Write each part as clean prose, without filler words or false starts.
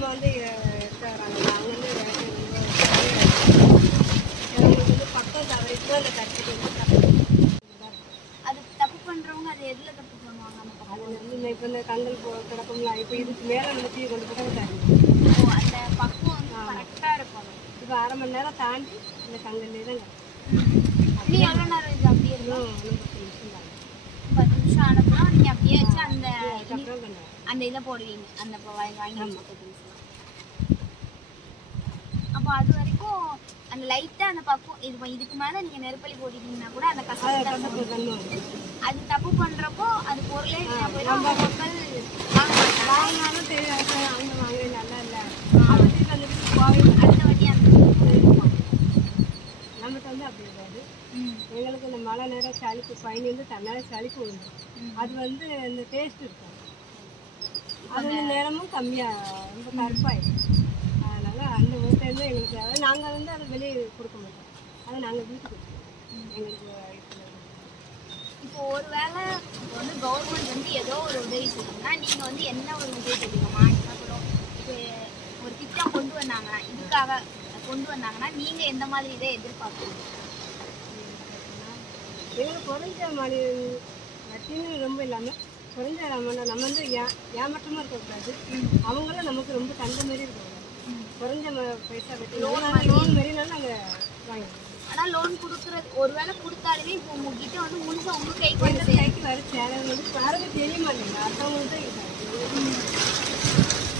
நம்ம வந்து எடுத்துறாங்க. நாங்கள் வந்து பக்கம் தவறிட்டு அந்த கட்டிட்டு அது தப்பு பண்ணுறவங்க அது எதில் தப்பு பண்ணுவாங்க? அது வந்து இப்போ இந்த கங்கல் கிடக்கும்ல, இப்போ இதுக்கு மேலே நம்ம தீ கொண்டு போட்டால் தண்ணி. ஓ, அந்த பக்குவம் வந்து கரெக்டாக இருக்கணும். இப்போ 1/2 மணி நேரம் தாண்டி இந்த கங்கல்லே தான் நீ எவ்வளோ நேரம் இது அப்படியே இருக்கும்? 10 நிமிஷம் 10 நிமிஷம் ஆனப்போ நீங்கள் அப்படியே வச்சு அந்த இதை போடுவீங்க, அந்த வாங்கி அப்போ அது வரைக்கும் அந்த லைட்டாக அந்த பக்குவம் இதுக்கு மேலே நீங்கள் நெருப்பலி போட்டிட்டீங்கன்னா கூட அந்த கசப்பு அது தப்பு பண்ணுறப்போ அது பொருளே மக்கள் வாங்க மாட்டாங்க. வாங்கினாலும் தெரியாது அவங்க வாங்க நல்லா இல்லை அடுத்த வாட்டி அந்த நம்மகிட்ட வந்து அப்படி இருக்காது. எங்களுக்கு இந்த மழை நேரம் சளிப்பு பயணி வந்து தன்னால சளிப்பு வந்துடும். அது வந்து இந்த டேஸ்ட் இருக்கும். அது வந்து நேரமும் கம்மியாக ரொம்ப கருப்பாயிடும். அதனால் அந்த ஊர்லேருந்து எங்களுக்கு அதாவது நாங்கள் வந்து அதை வெளியே கொடுக்க மாட்டோம். அதை நாங்கள் வீட்டுக்கு கொடுப்போம். எங்களுக்கு இப்போ ஒரு வேளை வந்து கவர்மெண்ட் வந்து ஏதோ ஒரு உதவி செய்யணும்னா நீங்கள் வந்து என்ன ஒரு உதவி செய்வீங்கம்மா? அப்புறம் இப்போ ஒரு திட்டம் கொண்டு வந்தாங்கன்னா இதுக்காக கொண்டு வந்தாங்கன்னா நீங்கள் எந்த மாதிரி இதை எதிர்பார்க்குறீங்க? எங்களுக்கு குறைஞ்ச மணி வட்டின்னு ரொம்ப இல்லாமல் குறைஞ்ச நம்ம வந்து ஏமாற்றமாக இருக்கக்கூடாது. அவங்களும் நமக்கு ரொம்ப தந்த மாரி இருக்கக்கூடாது. குறைஞ்ச பைசா வட்டி லோன் மாரினாலும் நாங்கள் வாங்கிடுவோம். ஆனால் லோன் கொடுக்குறது ஒரு வேளை கொடுத்தாலுமே இப்போ உங்ககிட்ட வந்து முழுசாக உங்கள் கைக்கு வந்து கைக்கு வர சேனல் வந்து யாருக்கும் தெரிய மாட்டேங்குது. அடுத்தவங்களுக்கு தான்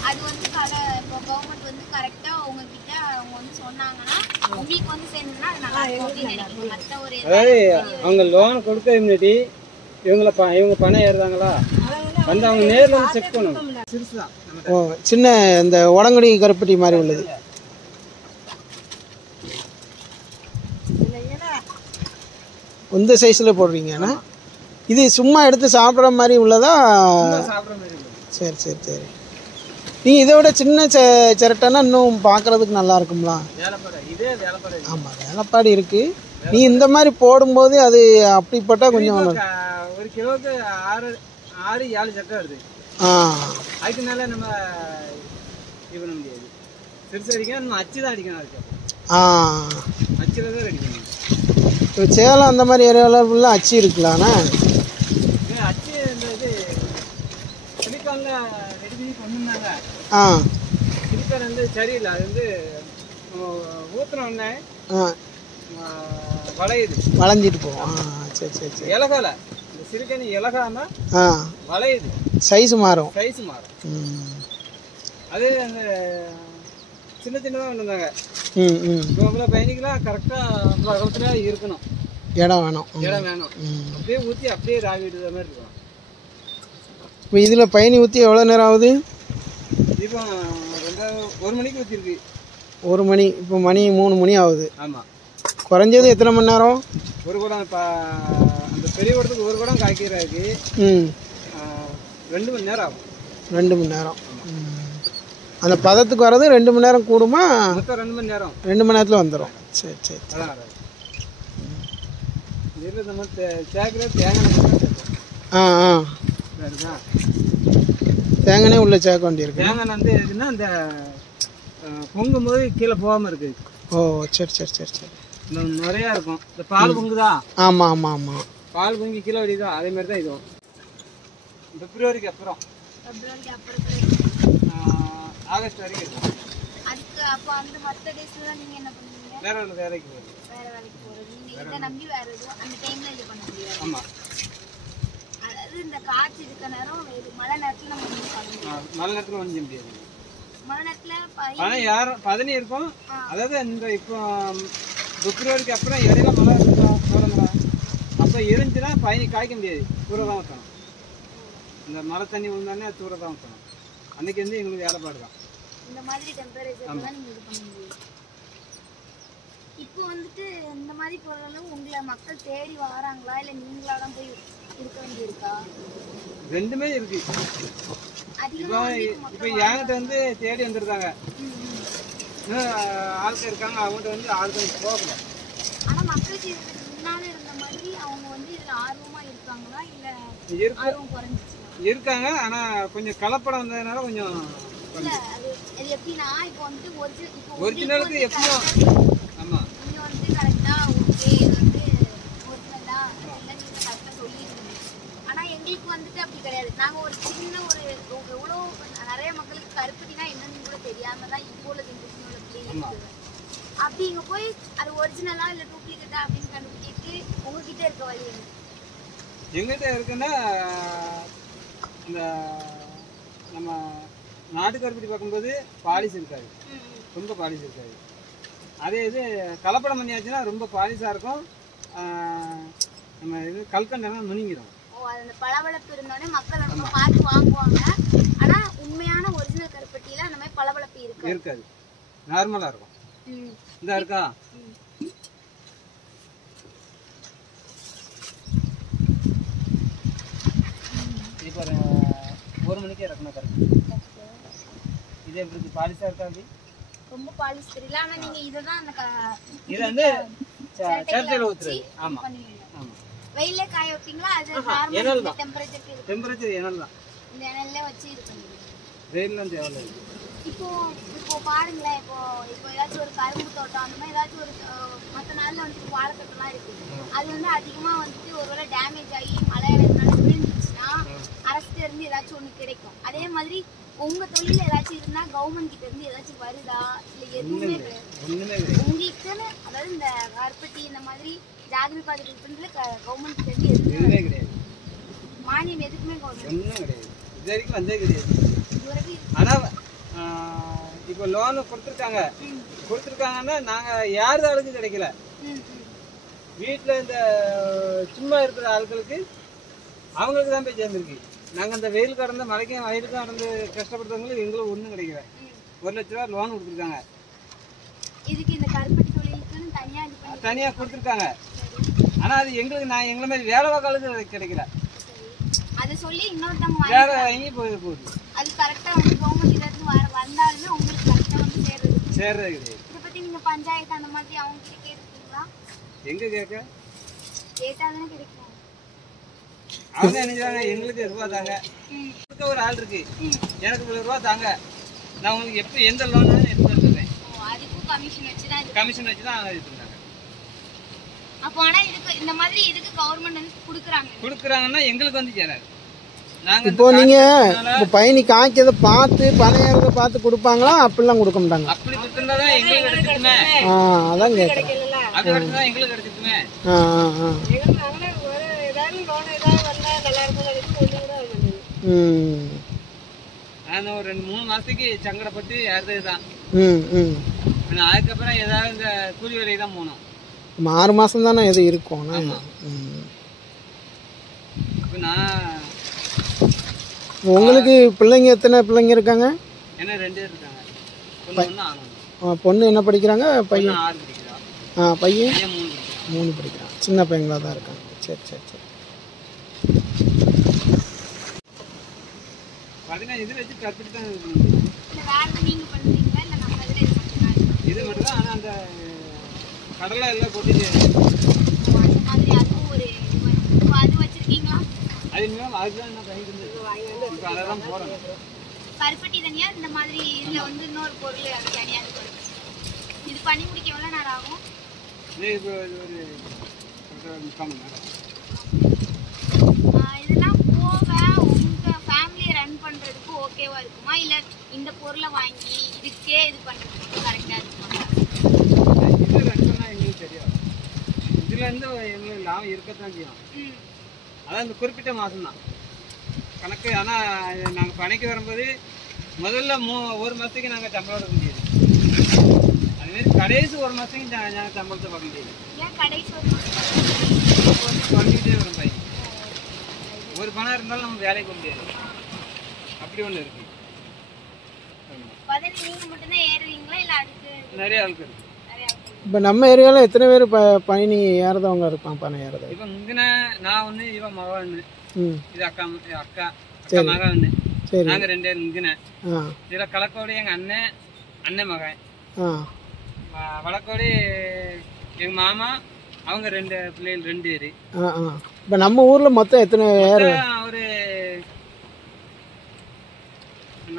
அது வந்து இப்போ கவர்மெண்ட் வந்து கரெக்டாக உங்ககிட்ட அவங்க வந்து சொன்னாங்கன்னா உங்களுக்கு வந்து சேர்ந்ததுன்னா அது நல்லா இருக்கும் அப்படின்னு நினைக்கிறேன். மற்ற ஒரு அவங்க லோன் கொடுக்க முன்னாடி இவங்க பணம் ஏறுறாங்களா வந்து அவங்க நேரில் வந்து செக் பண்ணணும். ஓ, சின்ன இந்த உடங்குடி கருப்பட்டி மாதிரி உள்ளது. இந்த சைஸில் போடுறீங்கன்னா இது சும்மா எடுத்து சாப்பிட்ற மாதிரி உள்ளதா? சரி சரி சரி. நீங்கள் இதை விட சின்ன சிரட்டைன்னா இன்னும் பார்க்குறதுக்கு நல்லா இருக்குங்களா? ஆமாம், வேலைப்பாடு இருக்குது. நீ இந்த மாதிரி போடும்போது அது அப்படி போட்டால் கொஞ்சம் ஒரு கிலோவுக்கு 6-7 சட்டை வருது. அதுக்கு மேலே நம்ம இது பண்ண முடியாது. சிறுசு அடிக்கணும், நம்ம அச்சு தான் அடிக்கணும். அதுக்கு அச்சில் தான் அடிக்கணும். இப்போ சேலம் அந்த மாதிரி ஏரியாவில் ஃபுல்லாக அச்சு இருக்கலாண்ணா? அச்சு இந்த இது சிலிக்கானில் ரெடி பண்ணி கொண்டு வந்தாங்க. சிலிக்கான் வந்து சரியில்லை. அது வந்து ஊற்றுனோடனே வளையுது, வளைஞ்சிட்டு போகும். சரி சரி சரி. இலகால இந்த சிலிக்கான் இலகாம வளையுது, சைஸ் மாறும். அது அந்த சின்ன சின்னதாக கொண்டு வந்தாங்க. இப்போ பயணிக்கலாம் கரெக்டாக அகலத்துல இருக்கணும். இடம் வேணும். அப்படியே ஊற்றி அப்படியே ராவிடுற மாதிரி இருக்கணும். இப்போ இதில் பயணி ஊற்றி எவ்வளோ நேரம் ஆகுது? இப்போ 1 மணிக்கு ஊற்றிருக்கு. 1 மணி. இப்போ மணி 3 மணி ஆகுது. ஆமாம். குறைஞ்சது எத்தனை மணி நேரம்? ஒரு குடம். இப்போ அந்த பெரிய குடத்துக்கு ஒரு குடம் காய்க்கிறதுக்கு 2 மணி நேரம் ஆகும். 2 மணி நேரம். அந்த பதத்துக்கு வர்றது 2 மணி நேரம் கூடுமா? மொத்தம் 2 மணி நேரம். 2 மணி நேரத்தில் வந்துடும். சரி சரி. இதில் நம்ம சேர்க்கிற தேங்காய் தேங்காய் உள்ள சேர்க்க வேண்டியிருக்கு. தேங்காய் வந்து எதுன்னா அந்த பொங்கும் போது கீழே போகாமல் இருக்குது. ஓ, சரி சரி சரி சரி. நிறையா இருக்கும். இந்த பால் பொங்குதா? ஆமாம் ஆமாம் ஆமாம். பால் பொங்கி கீழே வடிதா? அதே மாதிரி தான் இதுவும். பிப்ரவரிக்கு அப்புறம் ஆகஸ்ட் வரைக்கும் இருக்கும். அதுக்கு அப்போ அந்த மற்ற டேஸ்ல நீங்கள் என்ன பண்ணுவீங்க? வேற வேலைக்கு போகிறது. வேற வேலைக்கு போகிறது. நீங்கள் இதை நம்பி வேற எதுவும் அந்த டைமில் இது பண்ண முடியாது. ஆமாம். அதாவது இந்த காய்ச்சி இருக்க நேரம் மழை நேரத்தில் நம்ம ஒன்றும் பண்ண முடியாது. மழை நேரத்தில் ஒன்றும் முடியாது. மழை நேரத்தில் ஆனால் யாரும் பதனி இருக்கும். அதாவது இந்த இப்போ பிப்ரவரிக்கு அப்புறம் இடையில மழை இருக்கும். அப்போ இருந்துச்சுன்னா பயணி காய்க்க முடியாது. தூர தான் ஊற்றணும். இந்த மழை தண்ணி விழுந்தானே தூர தான் ஊற்றணும். அன்றைக்கி வந்து எங்களுக்கு வேலைப்பாடு தான். இந்த மாதிரி டெம்பரேச்சர் தான் நீங்கள் இது பண்ண முடியும். இப்போ வந்துட்டு இந்த மாதிரி பொருளும் உங்களை மக்கள் தேடி வராங்களா இல்லை நீங்களா தான் போய் இருக்க வேண்டியிருக்கா? ரெண்டுமே இருக்கு. இப்போ என்கிட்ட வந்து தேடி வந்துருக்காங்க. ஆட்கள் இருக்காங்க. அவங்ககிட்ட வந்து ஆட்கள் போகல. ஆனால் மக்களுக்கு இதுக்கு முன்னால இருந்த மாதிரி அவங்க வந்து இதில் ஆர்வமாக இருக்காங்களா இல்லை ஆர்வம் குறைஞ்சிச்சு? இருக்காங்க. ஆனால் கொஞ்சம் கலப்படம் வந்ததுனால கொஞ்சம் இல்ல அது அது எப்படின்னா இப்போ வந்து ஒரிஜினலுக்கு எப்படியும் ஆமாம் நீங்க வந்து கரெக்டா ஓகே இது வந்து ஒரிஜினலா எல்லாம் நீங்க கரெக்டா சொல்லிருக்கீங்க. ஆனா எங்களுக்கு வந்துட்டு அப்படி கிடையாது. நாங்க ஒரு சின்ன ஒரு எவ்வளோ நிறைய மக்களுக்கு கருப்பட்டினா என்னன்னு கூட தெரியாம தான் இப்போ உள்ள ஜென்ரேஷனோட பிள்ளைங்க இருக்கு. அப்படி இங்க போய் அது ஒரிஜினலா இல்ல டூப்ளிகேட்டா அப்படின்னு கண்டுபிடிச்சிட்டு உங்ககிட்ட இருக்க வழி என்ன? எங்கிட்ட இருக்குன்னா இந்த நம்ம நாட்டு கருப்பட்டி பார்க்கும்போது பாலிஷ் இருக்காது, ரொம்ப பாலிஷ் இருக்காது. அதே இது கலப்படம் பண்ணியாச்சுன்னா ரொம்ப பாலிஷாக இருக்கும். நம்ம இது கல்கண்டெல்லாம் நுணுங்கிடும். ஓ அந்த பளபளப்பு இருந்தோடனே மக்கள் ரொம்ப பார்த்து வாங்குவாங்க. ஆனா உண்மையான ஒரிஜினல் கருப்பட்டியில அந்த மாதிரி பளபளப்பு இருக்காது, நார்மலாக இருக்கும். இந்த இருக்கா இப்போ ஒரு மணிக்கே இறக்கணும் கரெக்ட். இது எப்படி இருக்கு, பாலிஷாக இருக்காது, ரொம்ப பாலிஷ் தெரியல. ஆனா நீங்க இததான் அந்த இது வந்து சேட்டையில் ஊற்றுறது. ஆமாம் ஆமாம். வெயிலே காய வைப்பீங்களா? அது நார்மல் டெம்பரேச்சருக்கு இருக்கு. டெம்பரேச்சர் எனல் தான், இந்த எனல்ல வச்சு இது பண்ணுவீங்க. வெயில்லாம் தேவையில்லை. இப்போ பாருங்களேன், இப்போ ஏதாச்சும் ஒரு கரும்பு தோட்டம் அந்த மாதிரி ஏதாச்சும் ஒரு மற்ற நாளில் வந்துட்டு வாழைத்தோட்டம்லாம் இருக்குது. அது வந்து அதிகமாக வந்துட்டு ஒருவேளை டேமேஜ் ஆகி மழை இதனால விழுந்துச்சுன்னா அரசுல இருந்து ஏதாச்சும் ஒன்று கிடைக்கும். அதே மாதிரி உங்க தொழில ஏதாச்சும் இருந்தா கவர்மெண்ட் கிட்ட இருந்து ஏதாச்சும் வருதா? இல்லை எதுவுமே உங்களுக்குன்னு, அதாவது இந்த கருப்பட்டி இந்த மாதிரி ஜாகிரதை பாதுகாப்புல கவர்மெண்ட் கிட்ட இருந்து எதுவுமே கிடையாது, மானியம் எதுக்குமே கவர்மெண்ட் ஒன்றும் கிடையாது, இது வரைக்கும் வந்தே கிடையாது. இது வரைக்கும். ஆனால் இப்போ லோனு கொடுத்துருக்காங்கன்னா நாங்கள் யார் ஆளுக்கு கிடைக்கல. வீட்டில் இந்த சும்மா இருக்கிற ஆட்களுக்கு அவங்களுக்கு தான் போய் சேர்ந்துருக்கு. நாங்கள் இந்த வெயில் கடந்த மழைக்கும் வயலுக்கும் கடந்து கஷ்டப்படுறவங்களுக்கு எங்களுக்கு ஒன்றும் கிடைக்கல. 1 லட்ச ரூபா லோன் கொடுத்துருக்காங்க. இதுக்கு இந்த கருப்பட்டி தொழிலுக்குன்னு தனியாக கொடுத்துருக்காங்க. ஆனால் அது எங்களுக்கு எங்களை மாதிரி வேலை வாக்காளுக்கு கிடைக்கல. அதை சொல்லி இன்னொருத்தவங்க வேலை வாங்கி போகுது. அது கரெக்டாக வந்து கவர்மெண்ட் இருந்து வந்தாலுமே உங்களுக்கு கரெக்டாக வந்து சேர்றது கிடையாது. இதை பற்றி நீங்கள் பஞ்சாயத்து அந்த மாதிரி அவங்க கிட்ட கேட்டுருக்கீங்களா? எங்கே கேட்டாதானே கிடைக்கும். அவங்க நினைச்சாங்க எங்களுக்கு ரூபா தாங்க, ஒரு ஆள் இருக்கு, எனக்கு 1 ரூபா தாங்க, நான் உங்களுக்கு எப்போ எந்த லோன் எடுத்து எடுத்துருவேன். அதுக்கும் கமிஷன் வச்சு தான் எடுத்துருந்தாங்க. அப்போ ஆனால் இதுக்கு இந்த மாதிரி இதுக்கு கவர்மெண்ட் வந்து கொடுக்குறாங்கன்னா எங்களுக்கு வந்து சேராது. நாங்கள் இப்போ நீங்க இப்போ பயணி காய்க்கிறத பார்த்து பனையறத பார்த்து கொடுப்பாங்களா? அப்படிலாம் கொடுக்க மாட்டாங்க. அப்படி கொடுத்துருந்தா தான் எங்களுக்கு கிடைச்சிருக்குமே. அதான் கேட்குறேன். அது எடுத்துதான் எங்களுக்கு கிடைச்சிருக்குமே. நான் ஒரு 2-3 மாசத்துக்கு சங்கடப்பட்டு யாருது தான். அதுக்கப்புறம் ஏதாவது இந்த கூலி வேலைக்கு தான் போனோம். 6 மாசம் தானே எது இருக்கும். உங்களுக்கு பிள்ளைங்க எத்தனை பிள்ளைங்க இருக்காங்க? என்ன 2 பேர் இருக்காங்க. பொண்ணு என்ன படிக்கிறாங்க? பையன் 6 படிக்கிறான். பையன் 3 படிக்கிறான். சின்ன பையங்களா தான் இருக்காங்க. சரி சரி சரி. இது வச்சு கற்றுட்டு தான் இது மட்டும் தான். ஆனால் அந்த கடலை எல்லாம் போட்டு அது இன்னும் அதுதான் என்ன பண்ணிட்டு இருந்தது. இப்போ அதை தான் போகிறோம். கருப்பட்டி தனியா இந்த மாதிரி இதில் வந்து இன்னொரு பொருள் அது தனியாக இது பண்ணி முடிக்க எவ்வளோ நேரம் ஆகும்? இது இப்போ ஒரு 3/4 மணி நேரம். இதெல்லாம் போக உங்கள் ஃபேமிலியை ரன் பண்ணுறதுக்கு ஓகேவா இருக்குமா? இல்லை இந்த பொருளை வாங்கி இதுக்கே இது பண்ணுறதுக்கு கரெக்டாக இருக்குமா? இது ரன் பண்ணால் எங்களுக்கு தெரியாது. இதுலேருந்து எங்களுக்கு லாபம் இருக்கத்தான் செய்யும். அதான் இந்த குறிப்பிட்ட மாதம் தான் கணக்கு. ஆனால் நாங்கள் பணிக்கு வரும்போது முதல்ல 1 மாதத்துக்கு நாங்கள் சம்பளம் எடுக்க முடியாது. அதுமாரி கடைசி 1 மாதத்துக்கு நாங்கள் சம்பளத்தை பார்க்க முடியாது. குறைஞ்சிக்கிட்டே வரும் பையன். ஒரு பணம் இருந்தாலும் நம்ம வேலைக்கு போக முடியாது. அப்படி ஒன்று இருக்கு. நிறைய ஆளுக்கு இருக்கு. இப்போ நம்ம ஏரியாவில் எத்தனை பேர் பயணி ஏறதவங்க இருப்பான்? பனை ஏறது இப்போ இங்கே நான் ஒன்று, இவன் மகன் ஒன்று, இது அக்கா மகன் ஒன்று, நாங்கள் 2 பேர் இங்கே. இதில் கலக்கோடு எங்கள் அண்ணன் மகன், வழக்கோடு எங்கள் மாமா, அவங்க 2 பிள்ளைகள் 2 பேர். இப்போ நம்ம ஊரில் மொத்தம் எத்தனை பேர்? ஒரு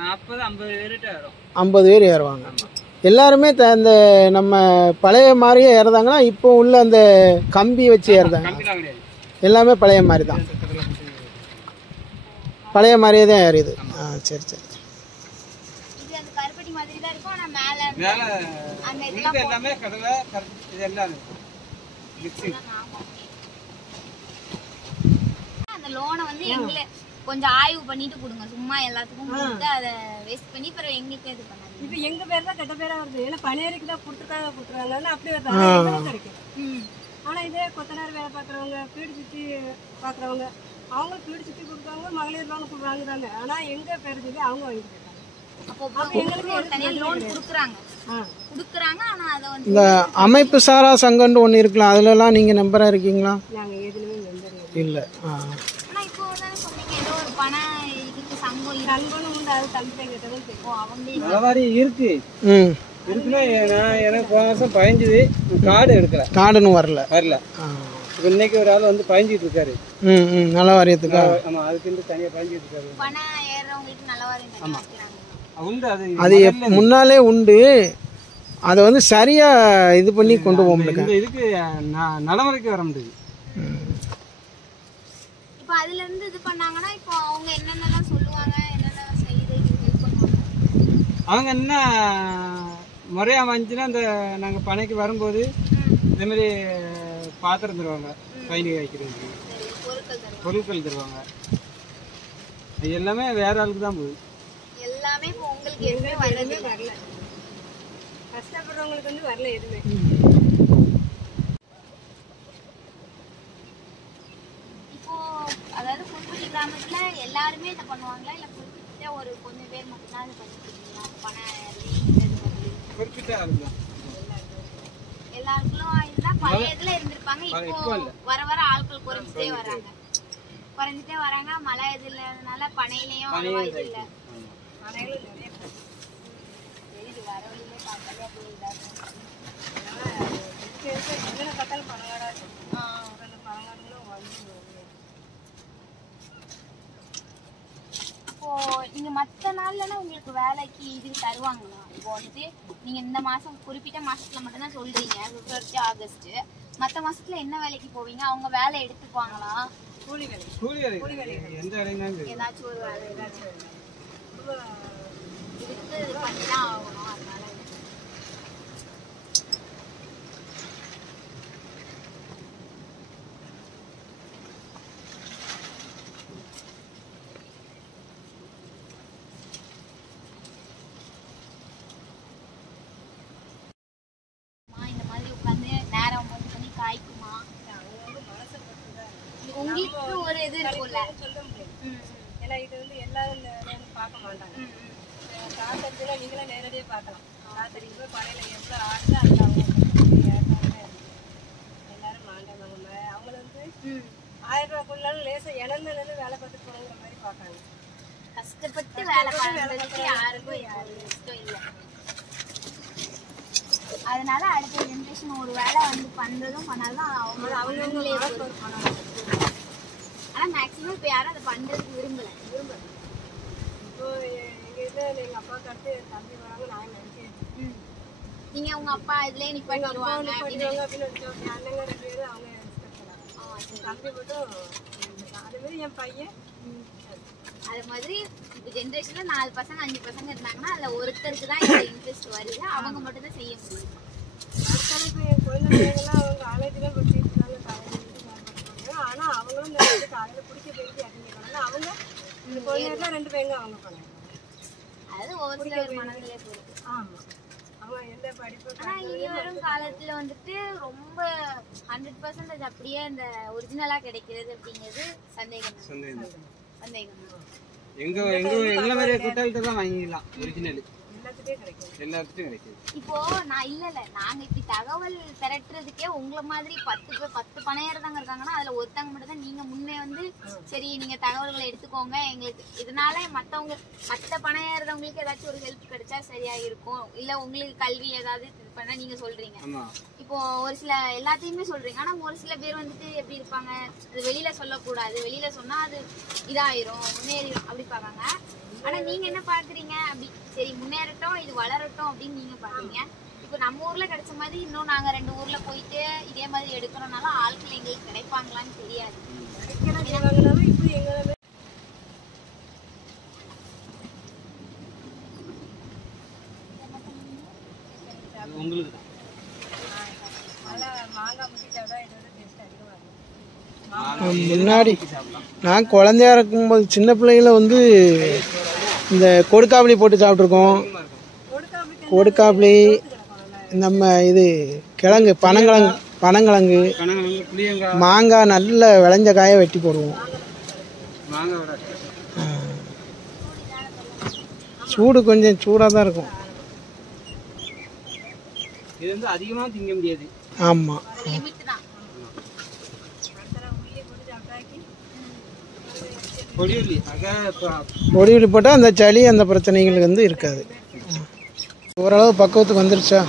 40-50 பேர்கிட்ட வரும். 50 பேர் ஏறுவாங்க. எல்லாருமே இந்த நம்ம பழைய மாதிரியே ஏறுதாங்கன்னா இப்போ உள்ள அந்த கம்பி வச்சு ஏறுதாங்க? கம்பிலாம் கிடையாது, எல்லாமே பழைய மாதிரி தான், பழைய மாதிரியே தான் ஏறிது. சரி சரி. இது அந்த கருப்பட்டி மாதிரி தான் இருக்கும். ஆனா மேல மேலே அந்த உள்ளுக்கு எல்லாமே கடலை இது எல்லாம் இருக்கும் மிக்சிங். அந்த லோனை வந்து எங்களை கொஞ்சம் ஆய்வு பண்ணிட்டு கொடுங்க. சும்மா எல்லாத்துக்கும் கொடுத்து அதை வேஸ்ட் பண்ணி பிறகு எங்களுக்கு இது பண்ணாங்க. இப்போ எங்க பேர் தான் கெட்ட பேரா வருது. ஏன்னா பணியாரிக்கு தான் கொடுத்துருக்காங்கன்னு அப்படி வருது கிடைக்கும். ஆனா இதே கொத்தனார் வேலை பார்க்குறவங்க, வீடு சுற்றி பார்க்குறவங்க, அவங்க வீடு சுற்றி கொடுக்குறவங்க மகளிர் லோன் வாங்குறாங்க. ஆனா எங்க பேர் சொல்லி அவங்க வாங்கிட்டு இருக்காங்க. அப்போ எங்களுக்கு ஒரு தனியாக லோன் கொடுக்குறாங்க. ஆனா அதை வந்து இந்த அமைப்பு சாரா சங்கம்னு ஒன்று இருக்கலாம், அதுலலாம் நீங்கள் நம்பராக இருக்கீங்களா? நாங்க எதுலையுமே மெம்பர் இல்லை. ஆனா இப்போ தானே சொன்னீங்க ஏதோ ஒரு பணம் இதுக்கு சங்கம் நண்பனும் உண்டு. அது தம்பிட்ட கேட்டதும் தெரியும். அவங்க நலவாரி இருக்கு ம். இருக்குன்னா எனக்கு போன வருஷம் பயஞ்சுது, கார்டு எடுக்கல, கார்டுன்னு வரல. இப்போ இன்னைக்கு ஒரு ஆள் வந்து பயஞ்சிட்டு இருக்காரு. ம் ம். நல்ல வாரியத்துக்கா? ஆமாம், அதுக்கு தனியாக பயஞ்சிட்டு இருக்காரு. பணம் ஏறுறவங்களுக்கு நல்ல வாரம் உண்டு, அது முன்னாலே உண்டு. அதை வந்து சரியா இது பண்ணி கொண்டு போக முடியல. இந்த இதுக்கு நடைமுறைக்கு வர முடியுது. இப்போ அதுல இருந்து இது பண்ணாங்கன்னா இப்போ அவங்க என்னென்னலாம் சொல்லுவாங்க, என்னென்ன செய்து ஹெல்ப் பண்ணுவாங்க. அவங்க என்ன முறையாக வந்துச்சுன்னா இந்த நாங்கள் பனைக்கு வரும்போது இதேமாரி பாத்திரம் தருவாங்க, பயணி வைக்கிறதுக்கு பொருட்கள் தருவாங்க. அது எல்லாமே வேற ஆளுக்கு தான் போகுது. எல்லாமே இப்போ உங்களுக்கு எதுவுமே வரவே வரல. கஷ்டப்படுறவங்களுக்கு வந்து வரல எதுவுமே. இப்போ அதாவது புதுப்பட்டி கிராமத்துல எல்லாருமே இதை பண்ணுவாங்களா, இல்ல குறிப்பிட்ட ஒரு கொஞ்சம் பேர் மட்டும்தான் இது பண்ணிட்டு இருக்கீங்களா? குறிப்பிட்ட ஆளுங்க எல்லாருக்கும் இதுதான் பழைய இதுல இருந்திருப்பாங்க. இப்போ வர வர ஆட்கள் குறைஞ்சிட்டே வராங்க. மழை இது இல்லாதனால பனையிலையும் அவ்வளவா இது இல்லை. பனைகளும் நிறைய தெரியுது வர வழியிலே பார்த்தாலே அப்படி இதாக எங்கே பார்த்தாலும் பனங்காடா இருக்கும். அந்த பனங்காடுகளும் வந்து இப்போ நீங்க மற்ற நாள்லலாம் உங்களுக்கு வேலைக்கு இது தருவாங்களா? இப்போ வந்துட்டு நீங்க இந்த மாசம் குறிப்பிட்ட மாசத்துல மட்டும்தான் சொல்றீங்க, பிப்ரவரி ஆகஸ்ட். மற்ற மாசத்துல என்ன வேலைக்கு போவீங்க? அவங்க வேலை எடுத்துக்குவாங்களா? கூலி வேலை. கூலி வேலை எந்த வேலைங்க? ஏதாச்சும் ஒரு வேலை இதுக்கு இது பண்ணி தான் ஆகணும். அதனால இந்த மாதிரி உட்காந்து நேரம் பண்ணி காய்க்குமா? உங்களுக்கு ஒரு இது இருக்கும்ல, சொல்ல முடியாது. ஏன்னா இது வந்து எல்லாரும் பார்க்க மாட்டாங்க. காத்தடிச்சுனா நீங்களே நேரடியாக பார்க்கலாம். காத்தடிக்கு போய் பழையில எவ்வளோ ஆடுது அந்த அவங்க எல்லாரும் மாண்டாங்க. அவங்கள வந்து 1000 ரூபாய்க்குள்ளாலும் லேசாக இழந்து வேலை பார்த்துட்டு போகணுங்கிற மாதிரி பார்க்காங்க. கஷ்டப்பட்டு வேலை பார்க்கறதுக்கு யாருக்கும் இஷ்டம் இல்லை. அதனால அடுத்த ஜென்ரேஷன் ஒரு வேலை வந்து பண்றதும் பண்ணாலும் அவங்களே ஆனா மேக்ஸிமம் இப்போ யாரும் அதை பண்றதுக்கு விரும்பல. இப்போ எங்கள் இதில் எங்கள் அப்பாவுக்கு அடுத்து தம்பி வராங்க. நான் நினைச்சேன் நீங்க உங்க அப்பா இதுலயே நிப்பாட்டிடுவாங்க அப்படின்னு நினைச்சோம். அண்ணங்க 2 பேரும் அவங்க தம்பி மட்டும் அதே மாதிரி என் பையன். அது மாதிரி இப்போ ஜென்ரேஷன்ல 4 பசங்க 5 பசங்க இருந்தாங்கன்னா அதுல ஒருத்தருக்கு தான் இந்த இன்ட்ரெஸ்ட் வருது. அவங்க மட்டும் தான் செய்ய முடியும். அடுத்தாலும் இப்போ என் குழந்தைங்களாம் அவங்க காலேஜ்லாம் படிச்சுட்டு இருக்காங்க. காலேஜ் ஆனால் அவங்களும் காலையில் பிடிச்ச போயிட்டு இறங்கிக்கிறாங்க. அவங்க இந்த குழந்தைங்கலாம் 2 பையங்க அவங்க பண்ணாங்க. அது ஒவ்வொரு சில மனதிலே போகுது. ஆமாம், அவங்க எந்த படிப்பு. ஆனா இனி வரும் காலத்துல வந்துட்டு ரொம்ப 100% அப்படியே இந்த ஒரிஜினலா கிடைக்கிறது அப்படிங்கிறது சந்தேகம் தான். எங்களை மாதிரியே கூட்டாளிட்ட தான் வாங்கிக்கலாம். ஒரிஜினல் எல்லாத்துலேயும் கிடைக்குது. இப்போ நான் இல்ல நாங்க இப்படி தகவல் திரட்டுறதுக்கே உங்களை மாதிரி 10 பணையறதாங்க இருக்காங்கன்னா அதுல ஒருத்தங்க மட்டும் தான் நீங்க முன்னே வந்து சரி நீங்க தகவல்களை எடுத்துக்கோங்க எங்களுக்கு இதனால மத்த பணையறதவங்களுக்கு ஏதாச்சும் ஒரு ஹெல்ப் கிடைச்சா சரியா இருக்கும், இல்ல உங்களுக்கு கல்வி ஏதாவது இது பண்ண நீங்க சொல்றீங்க. இப்போ ஒரு சில எல்லாத்தையுமே சொல்றீங்க. ஆனா ஒரு சில பேர் வந்துட்டு எப்படி இருப்பாங்க, அது வெளியில சொல்லக்கூடாது, வெளியில சொன்னா அது இதாயிரும் முன்னேறிடும் அப்படி பாக்காங்க. ஆனா நீங்க என்ன பாக்குறீங்க அப்படி சரி முன்னேறட்டும் இது வளரட்டும் அப்படின்னு நீங்க பாக்குறீங்க. இப்போ நம்ம ஊர்ல கிடைச்ச மாதிரி இன்னும் நாங்க 2 ஊர்ல போயிட்டு இதே மாதிரி எடுக்கிறோம்னால ஆட்கள் எங்களுக்கு கிடைப்பாங்களான்னு தெரியாது. உங்களுக்கு முன்னாடி நான் குழந்தையா இருக்கும்போது சின்ன பிள்ளைகள வந்து இந்த கொடுக்காப்புளி போட்டு சாப்பிட்ருக்கோம். கொடுக்காப்புளி நம்ம இது கிழங்கு பனங்கிழங்கு மாங்காய் நல்ல விளைஞ்ச காயை வெட்டி போடுவோம். சூடு கொஞ்சம் சூடாக தான் இருக்கும். இது வந்து அதிகமாக திங்க முடியாது. ஆமாம், பொடியுள்ளி போட்டால் அந்த சளி அந்த பிரச்சனைகள் வந்து இருக்காது. ஓரளவு பக்குவத்துக்கு வந்துருச்சா?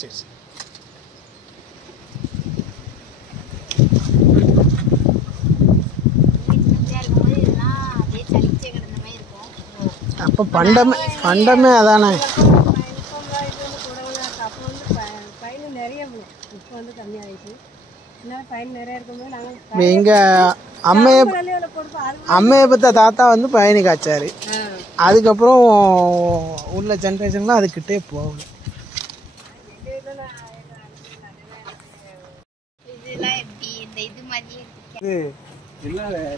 சரி சரி. அப்போ பண்டமே அதானே. எங்கள் அம்மையை பற்ற தாத்தா வந்து பயணி காய்ச்சாரு. அதுக்கப்புறம் உள்ள ஜென்ரேஷன்லாம் அதுக்கிட்டே போகல.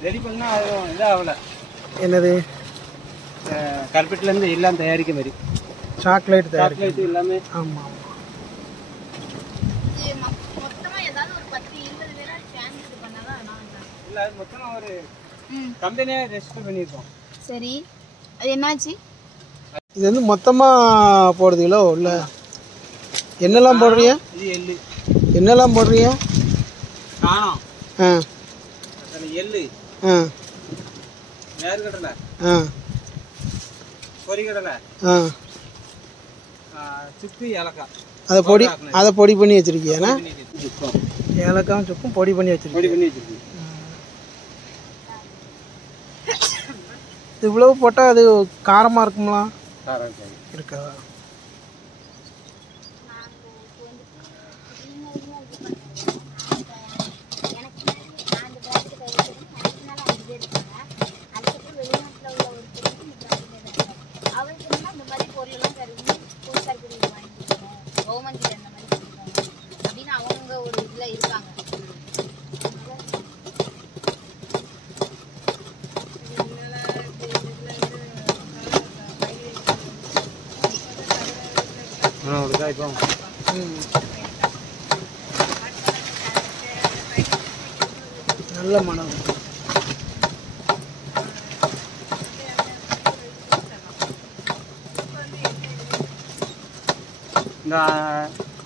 ரெடி பண்ணா இதாகல. என்னது? கருப்பட்டில இருந்து எல்லாம் தயாரிக்க மாதிரி சாக்லேட் எல்லாமே. ஆமா இல்ல அது மொத்தமா ஒரு கம்பெனியா ரெஜிஸ்டர் பண்ணிருக்கோம். சரி, அது என்னாச்சு? இது வந்து மொத்தமா போடுறீங்களோ இல்ல என்னெல்லாம் போடுறீங்க? இது எள்ளு. என்னெல்லாம் போடுறீங்க? காணோம். எள்ளு, வேர்க்கடலை, பொரிக்கடலை, சுக்கு, ஏலக்காய். அதை பொடி பண்ணி வச்சிருக்கீங்க. ஏலக்காய் சுக்கும் பொடி பண்ணி வச்சிருக்கீங்க. இவ்வளவு போட்டால் அது காரமாக இருக்குங்களா? இருக்காதா? நல்ல மனம்.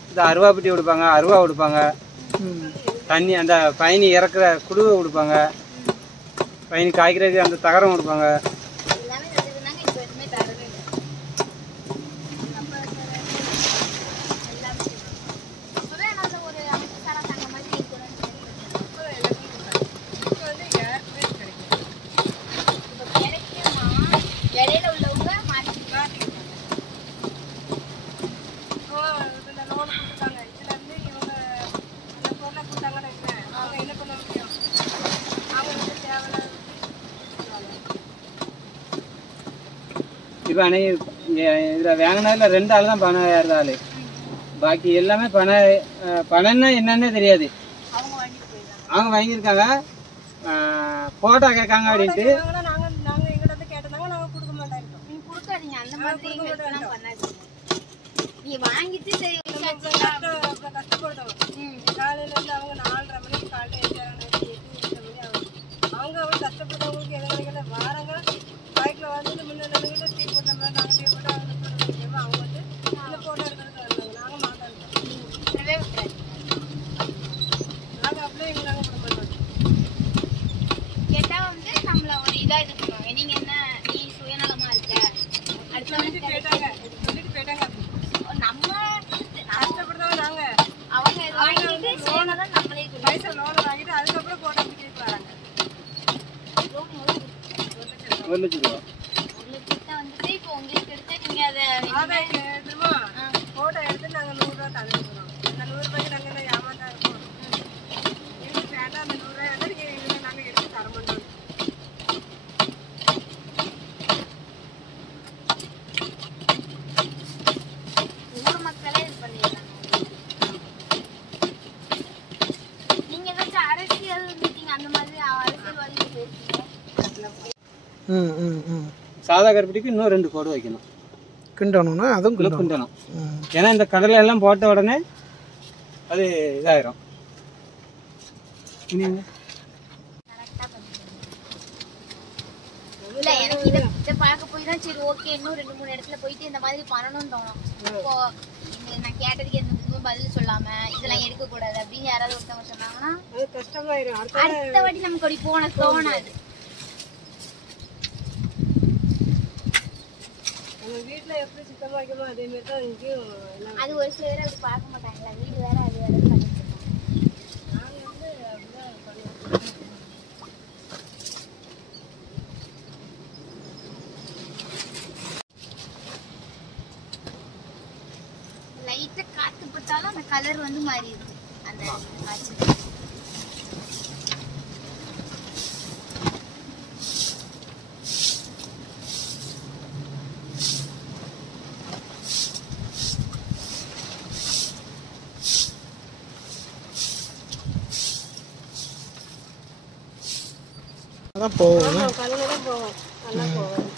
இந்த அருவாப்பட்டி கொடுப்பாங்க, அருவா கொடுப்பாங்க, தண்ணி அந்த பயணி இறக்குற குடுவை கொடுப்பாங்க, பயணி காய்க்கிறதுக்கு அந்த தகரம் கொடுப்பாங்க. இப்போ இதில் வாங்கினதில் 2 ஆள் தான் பணம் ஏறுற ஆள். பாக்கி எல்லாமே பணம்னா என்னன்னே தெரியாது. அவங்க வாங்கியிருக்காங்க, போட்டோ கேட்காங்க அப்படின்ட்டு. கஷ்டப்பட்டவங்களுக்கு எதை வாரங்க பைக்ல வந்துட்டு முன்னாடி டீ போட்ட மாதிரி நாங்கள் டீ போட்டு அவங்க வந்து இந்த போட்டோ எடுக்கிறதுக்கு வந்தாங்க. நாங்கள் மாட்டாங்க, நாங்கள் அப்படியே எங்க நாங்கள் பண்ண மாட்டோம். கேட்டா வந்து நம்மள ஒரு இதா இது பண்ணுவாங்க. நீங்க என்ன நீ சுயநலமா இருக்க அடுத்து சொல்லிட்டு போயிட்டாங்க. நம்ம 1,00,000 1 லட்சத்தை வந்துட்டு இப்போ உங்களுக்கு எடுத்து நீங்கள் அதை ஆதாயம் எடுத்துருமா ஃபோட்டோ எடுத்து நாங்கள் 100 ரூபா தந்துருக்குறோம். அந்த 100 ரூபாய்க்கு நாங்கள் என்ன ஏமாந்தா இருக்கோம். எங்களுக்கு வேண்டாம் அந்த 100 ரூபாய் தான் நீங்கள் நாங்கள் எடுத்து தர மாட்டோம். ஊர் மக்களே இது பண்ணிடுறாங்க. நீங்க ஏதாச்சும் அரசியல் மீட்டிங் அந்த மாதிரி அரசியல்வாதிகள் போயிருக்கீங்க? ம் ம் ம் சாதா கருப்பட்டிக்கு இன்னும் 2 கோடு வைக்கணும். கிண்டணும்னா அதுவும் கிண்டணும். கிண்டணும். ஏன்னா இந்த கடலை எல்லாம் போட்ட உடனே அது இதாயிரும். கரெக்டா பண்ணுங்க. இல்ல எனக்கு இதை பார்க்க போய் தான் சரி ஓகே இன்னும் 2-3 இடத்துல போயிட்டு இந்த மாதிரி பண்ணணும்னு தோணும். இப்போ நான் கேட்டதுக்கு எந்த பதில் சொல்லாம இதெல்லாம் எடுக்க கூடாது அப்படின்னு யாராவது ஒருத்தவங்க சொன்னாங்கன்னா அது கஷ்டமாயிரும். அடுத்த வாட்டி நமக்கு அப்படி போன தோணாது. நம்ம வீட்டில் எப்படி சுத்தமாக வைக்கணும் அதே மாதிரி தான் இங்கேயும் எல்லாம். அது ஒரு சில பேர் அப்படி பார்க்க மாட்டாங்களா, வீடு வேற அது வேற பண்ணிட்டு இருக்காங்க. நாங்கள் வந்து அப்படிதான் பண்ணுவோம். லைட்டா காத்து பட்டாலும் அந்த கலர் வந்து மாறிடுது அந்த காய்ச்சி. அதான் போகும். ஆமாம் கலந்து தான் போவோம். நல்லா போவோம்.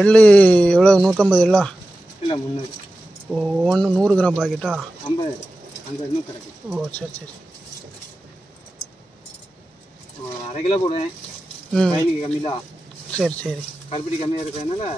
எள்ளு எவ்வளோ 150 எள்ளா? இல்லை 300. ஓ 100 கிராம் பாக்கெட்டா? 50 அந்த இன்னும் கிடைக்கும். ஓ சரி சரி. 1/2 கிலோ போடுவேன். பயணிக்கு கம்மி தான். சரி சரி. கருப்பட்டி கம்மியாக இருக்கிறதுனால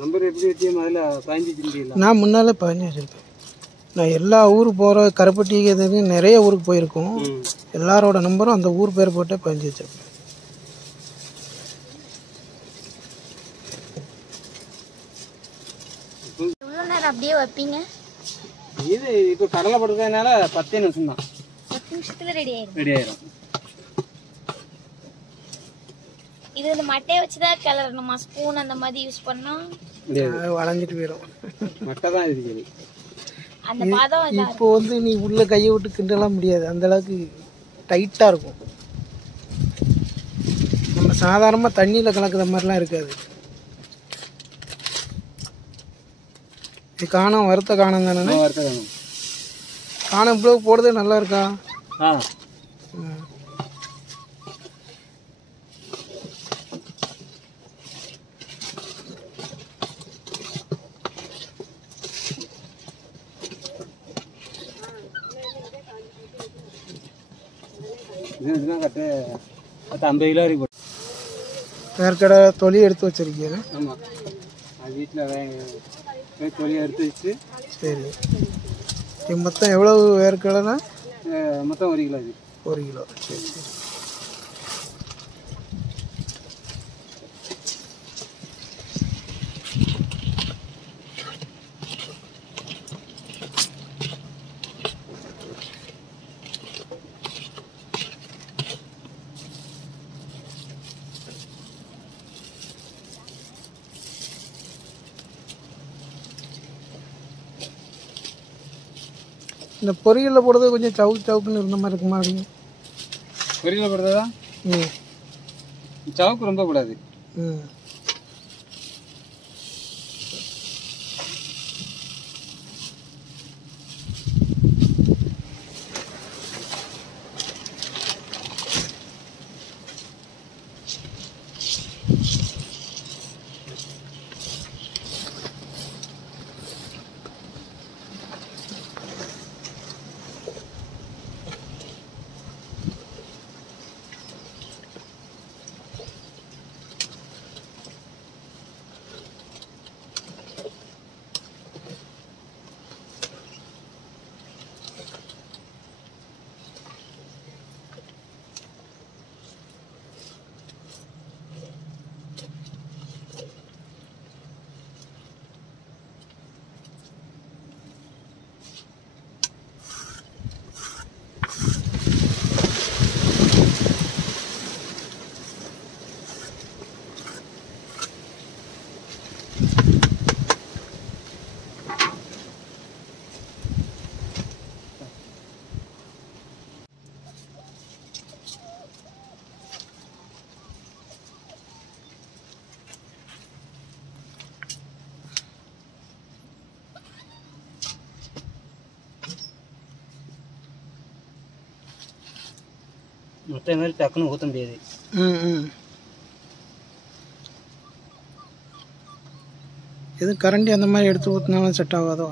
நம்பர் எப்படி வச்சு முதல்ல 15 வச்சுருக்கீங்களா? நான் முன்னாலே 15 வச்சுருப்பேன். நான் எல்லா ஊருக்கு போகிற கருப்பட்டிக்கு எதுக்கு நிறைய ஊருக்கு போயிருக்கோம். எல்லாரோட நம்பரும் அந்த ஊர் பேர் போட்டே 15 வச்சுருப்பேன். எவ்வளோ நேரம் அப்படியே வைப்பீங்க? இது இப்போ கடலை போட்டுக்கிறதுனால 10 நிமிஷம் தான். 10 நிமிஷத்துல ரெடி ஆயிடும். ரெடி ஆயிரும். இது இந்த மட்டையை வச்சுதான் கிளறணுமா? ஸ்பூன் அந்த மாதிரி யூஸ் பண்ணா வளைஞ்சிட்டு போயிடும். மட்டை தான் இருக்குது. அந்த பாதம் இப்போ வந்து நீ உள்ள கையை விட்டு கிண்டலாம் முடியாது, அந்த அளவுக்கு டைட்டாக இருக்கும். நம்ம சாதாரணமாக தண்ணியில் கலக்குற மாதிரிலாம் இருக்காது. இது காணம் வறுத்த காணம் தானே? வறுத்த காணம். காணம் இவ்வளோ போடுறது நல்லா இருக்கா? ஆ இதுதான் கட்டு 50 கிலோ வரைக்கும் போட்டு. வேர்க்கடை தொலி எடுத்து வச்சிருக்கீங்க? ஆமாம், அது வீட்டில் தொலி எடுத்து வச்சு. சரி, இது மொத்தம் எவ்வளோ வேர்க்கடைனா? மொத்தம் 1 கிலோ. 1 கிலோ. சரி சரி. இந்த பொரியலில் போடுறது கொஞ்சம் சவுக்குன்னு இருந்த மாதிரி இருக்குமா அப்படிங்க? பொரியலில் போடுறதா? சவுக்கு ரொம்ப கூடாது. மற்ற மாதிரி டக்குன்னு ஊற்ற முடியாது. எது கரண்டி அந்த மாதிரி எடுத்து ஊற்றினாலும் செட் ஆகாதோ?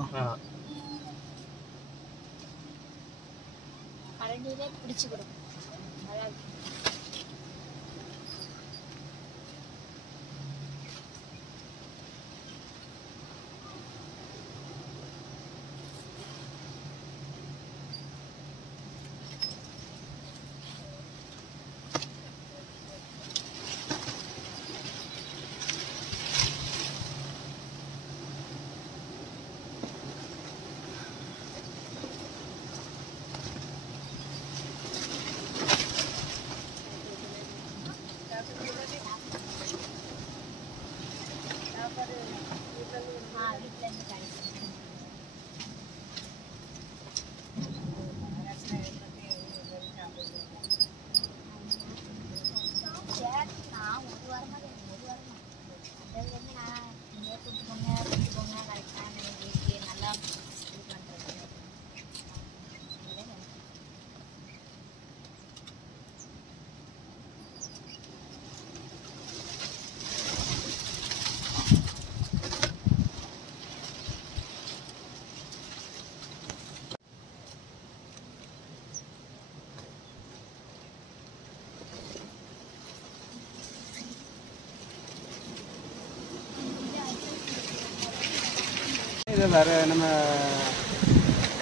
இதை வேறு நம்ம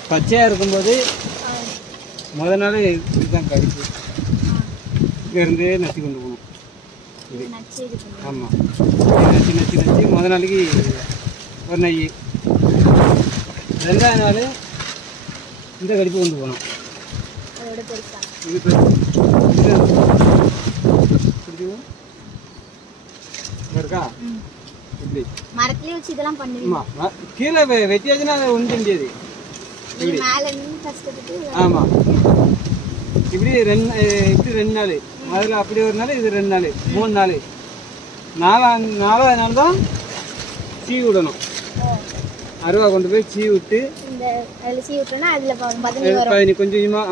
பச்சையாக இருக்கும்போது முதல் நாள் இதுதான் கடிப்பு இங்கேருந்து நச்சு கொண்டு போகணும். இது ஆமாம், நச்சு முதல் நாளைக்கு ஒரு நெய், ரெண்டாவது நாள் இந்த கடிப்பு கொண்டு போகணும். இது இருக்கா இப்படி மரத்துலயே வச்சு இதெல்லாம் பண்ணுவீங்க? கீழே வெட்டியாச்சுன்னா அதை ஒன்றும் முடியாது. இப்படி ஆமாம், இப்படி ரெண்டு நாள் அதில் அப்படி ஒரு நாள், இது 2 நாள் 3 நாள், நாலாவது நாள் தான் சீ விடணும். அருவா கொண்டு போய் சீ விட்டு கொஞ்சமாக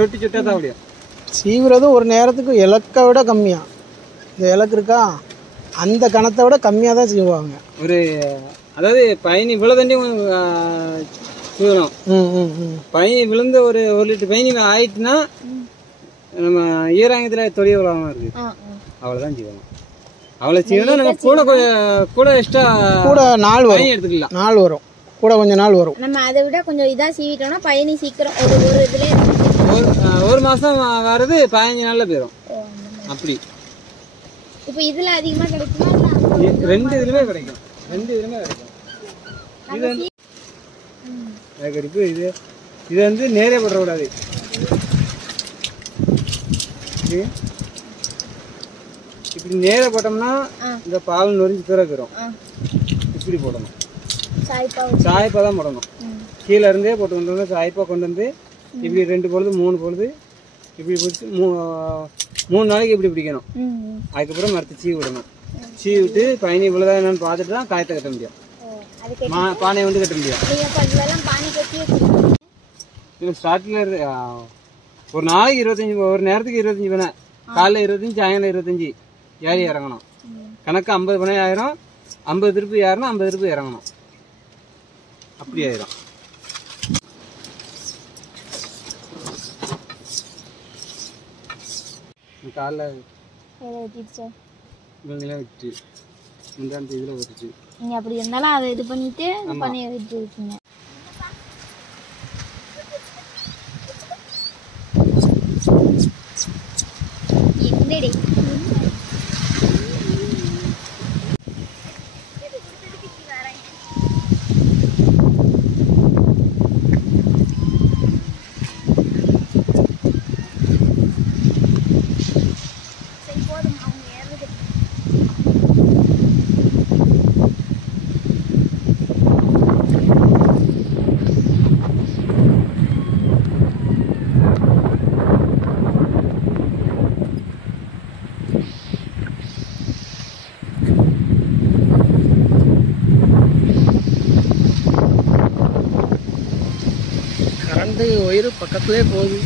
சொட்டு சொட்டாக தான் முடியும். சீவுறது ஒரு நேரத்துக்கு இலக்கை விட கம்மியாக, இந்த இலக்கு இருக்கா அந்த கணத்தை விட கம்மியாக தான் செய்வாங்க. ஒரு அதாவது பயணி இவ்வளோ தண்ணியும் சூழணும். பயணி விழுந்து ஒரு லிட்டர் பயணி ஆயிட்டுன்னா நம்ம ஈராங்கத்தில் தொழில் விழாமல் இருக்குது, அவ்வளோதான் செய்யணும். அவ்வளோ செய்யணும். நம்ம கூட எக்ஸ்ட்ரா கூட நாள் வரும், எடுத்துக்கலாம், நாள் வரும், கூட கொஞ்சம் நாள் வரும். நம்ம அதை விட கொஞ்சம் இதாக சீவிட்டோம்னா பயணி சீக்கிரம் ஒரு இதுலேயே ஒரு மாதம் வர்றது 15 நாளில் போயிடும். அப்படி இப்போ இதில் அதிகமாக கிடைக்குமா? 2 இதுலையுமே கிடைக்கும், 2 இதுலையுமே கிடைக்கும். இது வந்து கடிப்பு. இது வந்து நேரே போடக்கூடாது. இப்படி நேரே போட்டோம்னா இந்த பால் நொறிஞ்சு தூர போயிடும். இப்படி போடணும். சாய்ப்பாக தான் போடணும். கீழே இருந்தே போட்டு கொண்டு வந்து சாய்ப்பாக கொண்டு வந்து இப்படி 2 பொழுது 3 பொழுது இப்படி பிடிச்சி 3 நாளைக்கு இப்படி பிடிக்கணும். அதுக்கப்புறம் மறுத்து சீ விடணும். சீ விட்டு பயணி இவ்வளோதான் என்னன்னு பார்த்துட்டு தான் காயத்தை கட்ட முடியும். பானையை வந்து கட்ட முடியும். இல்லை ஸ்டார்டிங்கில் ஒரு நாளைக்கு 25, ஒரு நேரத்துக்கு 25 பண்ண, காலையில் 25, சாயங்காலம் 25 ஏறி இறங்கணும். கணக்கு 50 பண்ணை ஆயிரும். 50 திருப்பி ஏறணும், 50 திருப்பி இறங்கணும். அப்படி ஆயிரும். காலைல இவங்களாம் விட்டு முந்தாண்டு இதில் விட்டுச்சு. நீங்கள் அப்படி இருந்தாலும் அதை இது பண்ணிட்டு பண்ணி விட்டு இருக்கீங்க. என்னடி கரண்ட் ஒயரு பக்கத்துலேயே போகுது.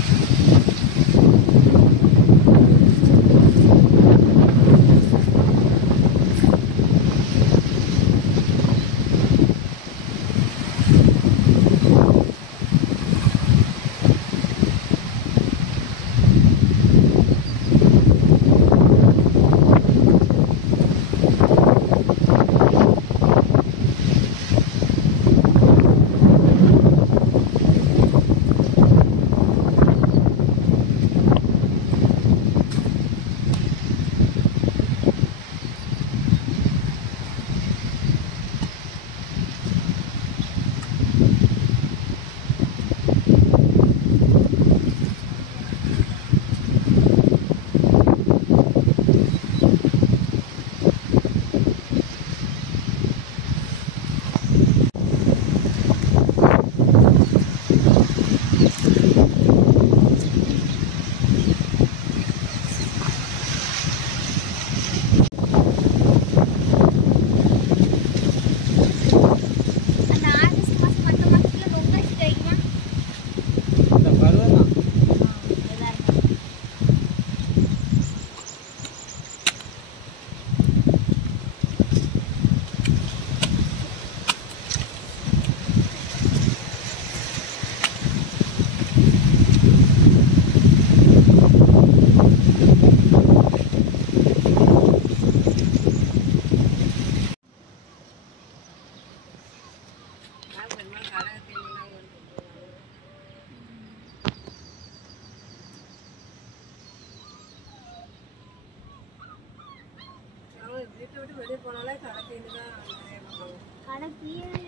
கடை தீவிர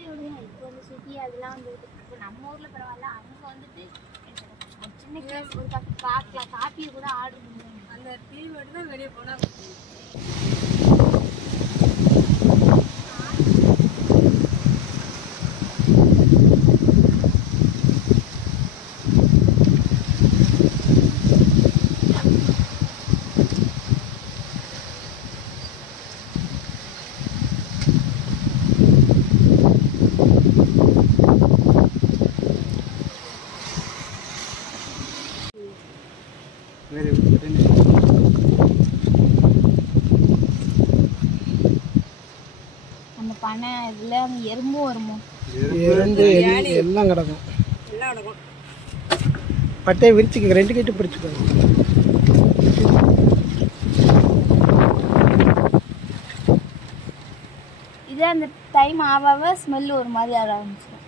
இப்போ வந்து சுற்றி அதெல்லாம் வந்து இப்போ நம்ம ஊரில் பரவாயில்ல. அங்கே வந்துட்டு ஒரு சின்ன கேஸ் ஒரு காப்பியை கூட ஆர்டர் பண்ணுவாங்க. அந்த டிவி மட்டும் தான் வெளியே போனால் அந்த பனை இதில் அந்த எறும்பும் வருமோ? எல்லாம் கிடக்கும். எல்லாம் நடக்கும். பட்டையை விரிச்சுக்க, 2 கட்டு பிடிச்சிக்கோங்க. இதே அந்த டைம் ஆவாவ ஸ்மெல் ஒரு மாதிரி ஆட ஆரம்பிச்சிடும்.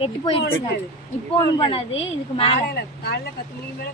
கெட்டு போயிடுச்சுங்க. இப்போ ஒன்றும் பண்ணாது. இதுக்கு மேலே காலையில் 10 மணிக்கு மேலே